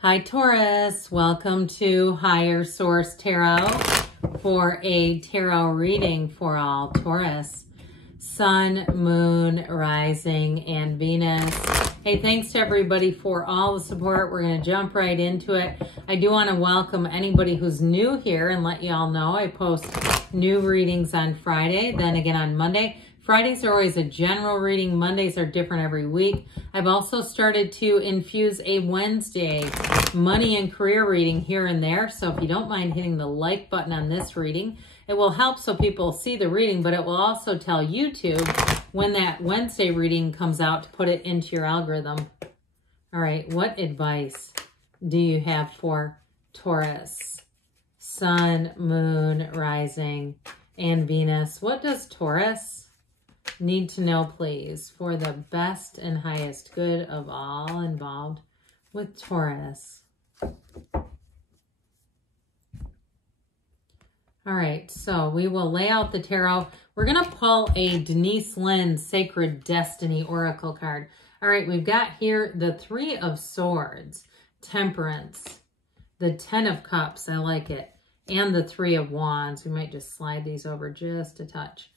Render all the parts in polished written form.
Hi Taurus, welcome to Higher Source Tarot for a tarot reading for all Taurus. Sun, Moon, Rising, and Venus. Hey, thanks to everybody for all the support. We're going to jump right into it. I do want to welcome anybody who's new here and let you all know I post new readings on Friday, then again on Monday. Fridays are always a general reading. Mondays are different every week. I've also started to infuse a Wednesday money and career reading here and there. So if you don't mind hitting the like button on this reading, it will help so people see the reading, but it will also tell YouTube when that Wednesday reading comes out to put it into your algorithm. All right, what advice do you have for Taurus? Sun, Moon, Rising, and Venus. What does Taurus need to know, please, for the best and highest good of all involved with Taurus? All right, so we will lay out the tarot. We're going to pull a Denise Lynn Sacred Destiny Oracle card. All right, we've got here the Three of Swords, Temperance, the Ten of Cups, I like it, and the Three of Wands. We might just slide these over just a touch.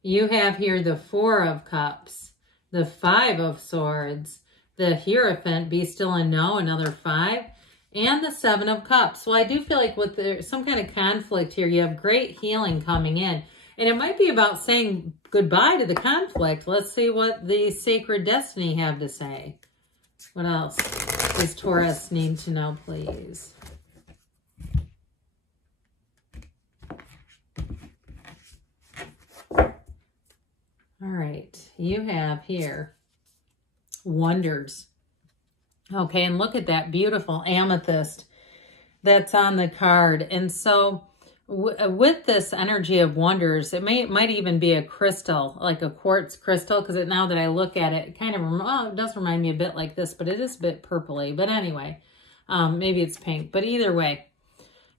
You have here the Four of Cups, the Five of Swords, the Hierophant, Be Still and Know, another 5, and the Seven of Cups. Well, I do feel like with some kind of conflict here, you have great healing coming in. And it might be about saying goodbye to the conflict. Let's see what the Sacred Destiny have to say. What else does Taurus need to know, please? All right, you have here Wonders. Okay, and look at that beautiful amethyst that's on the card. And so with this energy of wonders, it might even be a crystal, like a quartz crystal, because now that I look at it, it kind of, it does remind me a bit like this, but it is a bit purpley. But anyway, maybe it's pink. But either way,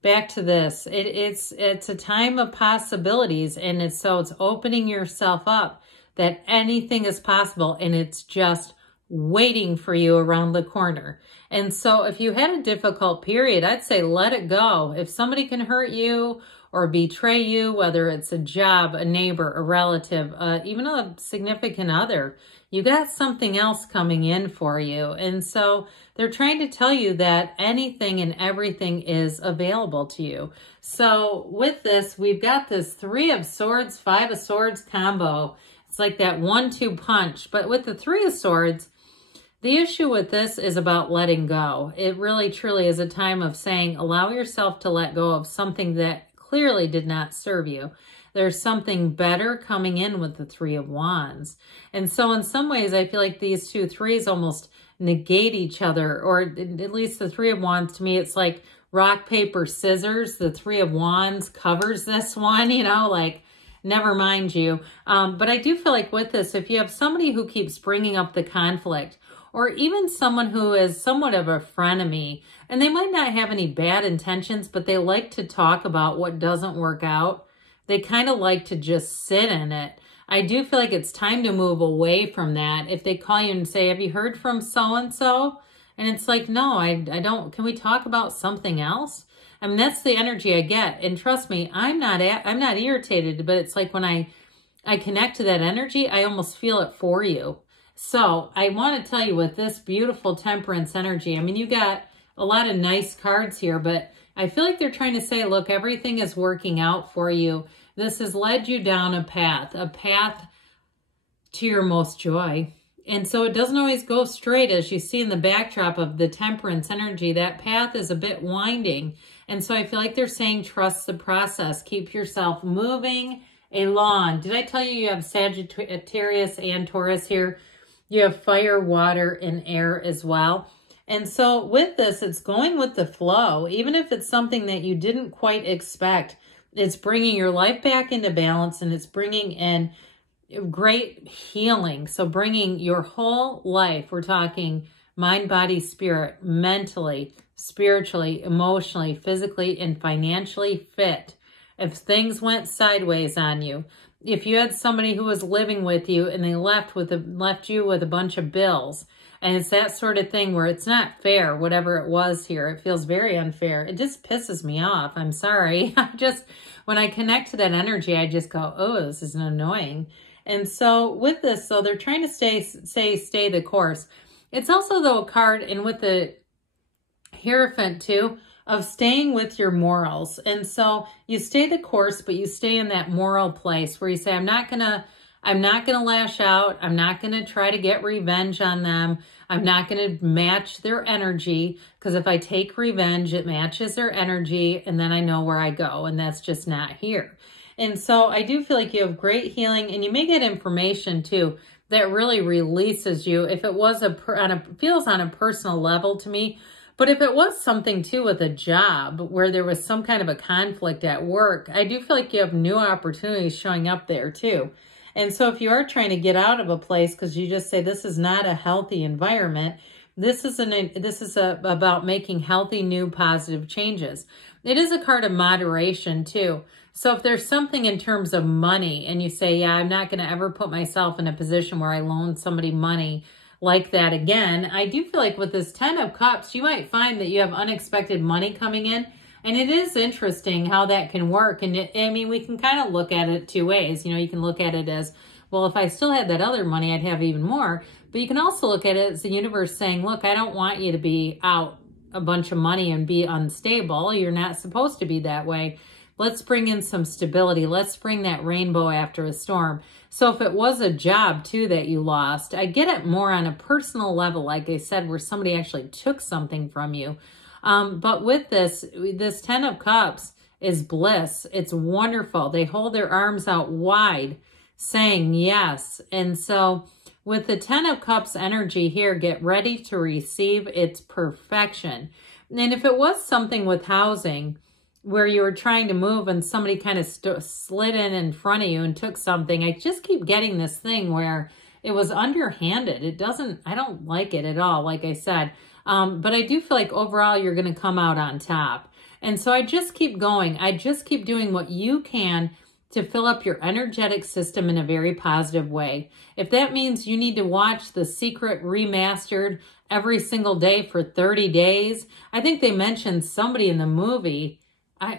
back to this. It's a time of possibilities, and it's opening yourself up that anything is possible, and it's just waiting for you around the corner. And so if you had a difficult period, I'd say let it go. If somebody can hurt you or betray you, whether it's a job, a neighbor, a relative, even a significant other, you got something else coming in for you. And so they're trying to tell you that anything and everything is available to you. So with this, we've got this Three of Swords, Five of Swords combo. It's like that 1-2 punch. But with the Three of Swords, the issue with this is about letting go. It really, truly is a time of saying, allow yourself to let go of something that clearly did not serve you. There's something better coming in with the Three of Wands. And so in some ways, I feel like these two threes almost negate each other, or at least the Three of Wands, to me, it's like rock, paper, scissors. The Three of Wands covers this one, you know, like, never mind you. But I do feel like with this, if you have somebody who keeps bringing up the conflict, or even someone who is somewhat of a frenemy, and they might not have any bad intentions, but they like to talk about what doesn't work out. They kind of like to just sit in it. I do feel like it's time to move away from that. If they call you and say, have you heard from so-and-so? And it's like, no, I don't. Can we talk about something else? I mean, that's the energy I get. And trust me, I'm not irritated, but it's like when I connect to that energy, I almost feel it for you. So I want to tell you with this beautiful temperance energy, I mean, you got a lot of nice cards here, but I feel like they're trying to say, look, everything is working out for you. This has led you down a path to your most joy. And so it doesn't always go straight, as you see in the backdrop of the temperance energy. That path is a bit winding. And so I feel like they're saying, trust the process. Keep yourself moving along. Did I tell you you have Sagittarius and Taurus here? You have fire, water, and air as well. And so with this, it's going with the flow. Even if it's something that you didn't quite expect, it's bringing your life back into balance, and it's bringing in great healing. So bringing your whole life, we're talking mind, body, spirit, mentally, spiritually, emotionally, physically, and financially fit. If things went sideways on you, if you had somebody who was living with you and they left you with a bunch of bills, And it's that sort of thing where it's not fair, whatever it was here. It feels very unfair. It just pisses me off. I'm sorry. When I connect to that energy, I just go, oh, this is annoying. And so with this, so they're trying to stay the course. It's also, though, a card, and with the Hierophant too, of staying with your morals. And so you stay the course, but you stay in that moral place where you say, I'm not gonna lash out. I'm not gonna try to get revenge on them. I'm not gonna match their energy, because if I take revenge, it matches their energy, and then I know where I go, and that's just not here. And so I do feel like you have great healing, and you may get information too that really releases you. If it was feels on a personal level to me. But if it was something too with a job where there was some kind of a conflict at work, I do feel like you have new opportunities showing up there too. And so if you are trying to get out of a place because you just say this is not a healthy environment, this is about making healthy, new, positive changes. It is a card of moderation too. So if there's something in terms of money and you say, yeah, I'm not going to ever put myself in a position where I loan somebody money like that again, I do feel like with this 10 of Cups, you might find that you have unexpected money coming in. And it is interesting how that can work. And I mean, we can kind of look at it two ways. You know, you can look at it as, well, if I still had that other money, I'd have even more. But you can also look at it as the universe saying, look, I don't want you to be out a bunch of money and be unstable. You're not supposed to be that way. Let's bring in some stability. Let's bring that rainbow after a storm. So if it was a job too that you lost, I get it more on a personal level, like I said, where somebody actually took something from you. But with this 10 of Cups is bliss. It's wonderful. They hold their arms out wide saying yes. And so with the 10 of Cups energy here, get ready to receive its perfection. And if it was something with housing, where you were trying to move and somebody kind of slid in front of you and took something, I just keep getting this thing where it was underhanded. I don't like it at all, like I said. But I do feel like overall you're going to come out on top. And so I just keep going. I just keep doing what you can to fill up your energetic system in a very positive way. If that means you need to watch The Secret Remastered every single day for 30 days, I think they mentioned somebody in the movie,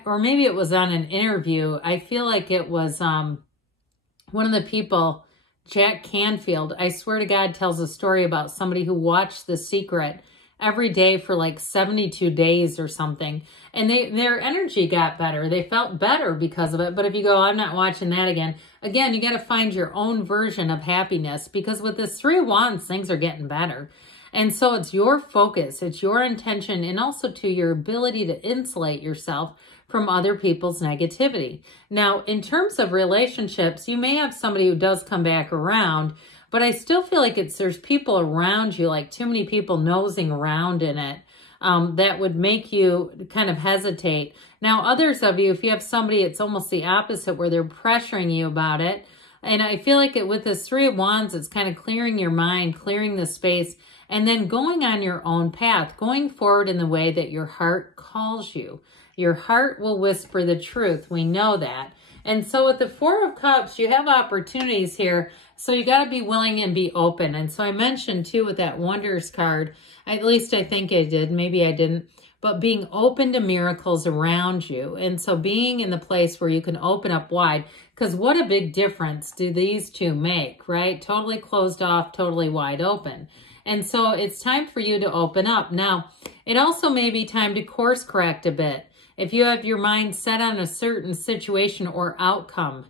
or maybe it was on an interview. I feel like it was one of the people, Jack Canfield, I swear to God, tells a story about somebody who watched The Secret every day for like 72 days or something. And their energy got better. They felt better because of it. But if you go, I'm not watching that again, you got to find your own version of happiness, because with this 3 of Wands, things are getting better. And so it's your focus, it's your intention, and also to your ability to insulate yourself from other people's negativity. Now, in terms of relationships, you may have somebody who does come back around, but I still feel like there's people around you, like too many people nosing around in it, that would make you kind of hesitate. Now, others of you, if you have somebody, it's almost the opposite, where they're pressuring you about it. And I feel like with this 3 of Wands, it's kind of clearing your mind, clearing the space, and then going on your own path, going forward in the way that your heart calls you. Your heart will whisper the truth. We know that. And so with the 4 of Cups, you have opportunities here. So you got to be willing and be open. And so I mentioned too with that Wonders card, at least I think I did, maybe I didn't, but being open to miracles around you. And so being in the place where you can open up wide, because what a big difference do these two make, right? Totally closed off, totally wide open. And so it's time for you to open up. Now, it also may be time to course correct a bit. If you have your mind set on a certain situation or outcome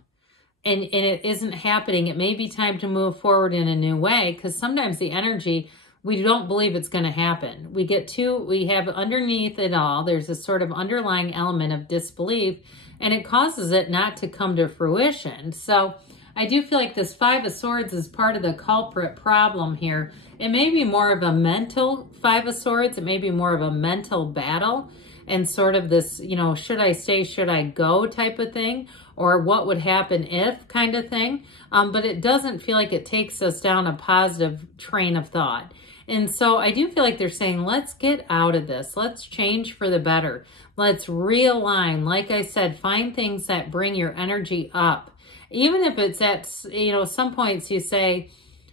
and it isn't happening, it may be time to move forward in a new way, because sometimes the energy, we don't believe it's going to happen. We have underneath it all, there's a sort of underlying element of disbelief, and it causes it not to come to fruition. So I do feel like this 5 of Swords is part of the culprit problem here. It may be more of a mental 5 of Swords. It may be more of a mental battle and sort of this, should I stay, should I go type of thing, or what would happen if kind of thing. But it doesn't feel like it takes us down a positive train of thought. And so I do feel like they're saying, let's get out of this. Let's change for the better. Let's realign. Like I said, find things that bring your energy up. Even if it's at, some points you say,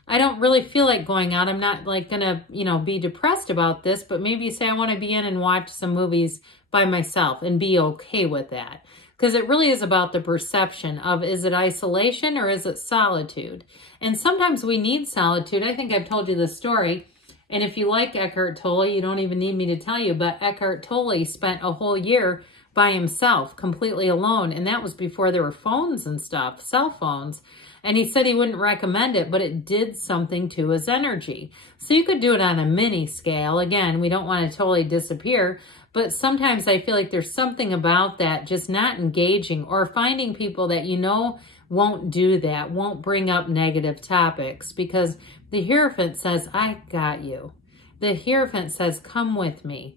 I don't really feel like going out. I'm not like gonna, you know, be depressed about this, but maybe you say I want to be in and watch some movies by myself and be okay with that. Because it really is about the perception of, is it isolation or is it solitude? And sometimes we need solitude. I think I've told you this story. And if you like Eckhart Tolle, you don't even need me to tell you, but Eckhart Tolle spent a whole year by himself, completely alone. And that was before there were phones and stuff, cell phones. And he said he wouldn't recommend it, but it did something to his energy. So you could do it on a mini scale. Again, we don't want to totally disappear, but sometimes I feel like there's something about that, just not engaging or finding people that you know won't do that, won't bring up negative topics, because the Hierophant says, I got you. The Hierophant says, come with me,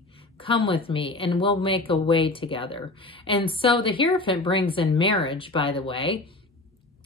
and we'll make a way together. And so the Hierophant brings in marriage, by the way.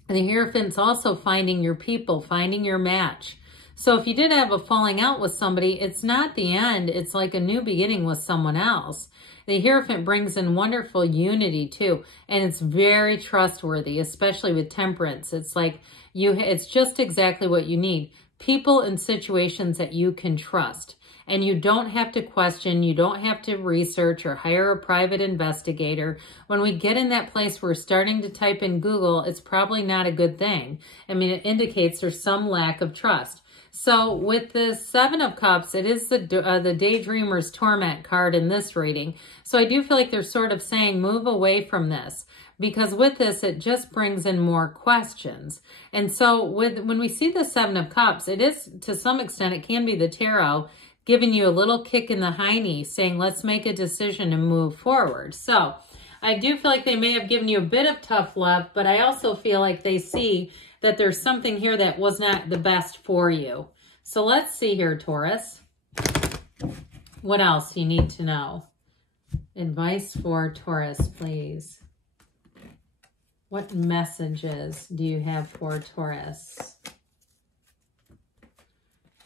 And the Hierophant's also finding your people, finding your match. So if you did have a falling out with somebody, it's not the end. It's like a new beginning with someone else. The Hierophant brings in wonderful unity too. And it's very trustworthy, especially with Temperance. It's like it's just exactly what you need. People and situations that you can trust. And you don't have to question, you don't have to research or hire a private investigator. When we get in that place where we're starting to type in Google, it's probably not a good thing. I mean, it indicates there's some lack of trust. So with the Seven of Cups, it is the Daydreamer's Torment card in this reading. So I do feel like they're sort of saying, move away from this. Because with this, it just brings in more questions. And so when we see the Seven of Cups, it is, to some extent, it can be the tarot giving you a little kick in the hiney, saying, let's make a decision and move forward. So I do feel like they may have given you a bit of tough love, but I also feel like they see that there's something here that was not the best for you. So let's see here, Taurus. What else do you need to know? Advice for Taurus, please. What messages do you have for Taurus?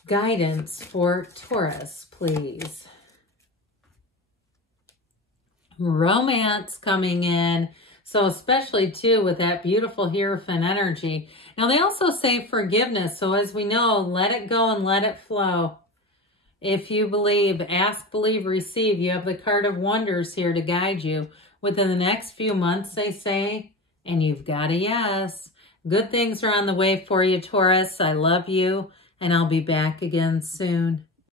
Guidance for Taurus, please. Romance coming in. So especially too with that beautiful Hierophant energy. Now they also say forgiveness. So as we know, let it go and let it flow. If you believe, ask, believe, receive. You have the card of wonders here to guide you. Within the next few months, they say, and you've got a yes. Good things are on the way for you, Taurus. I love you. And I'll be back again soon.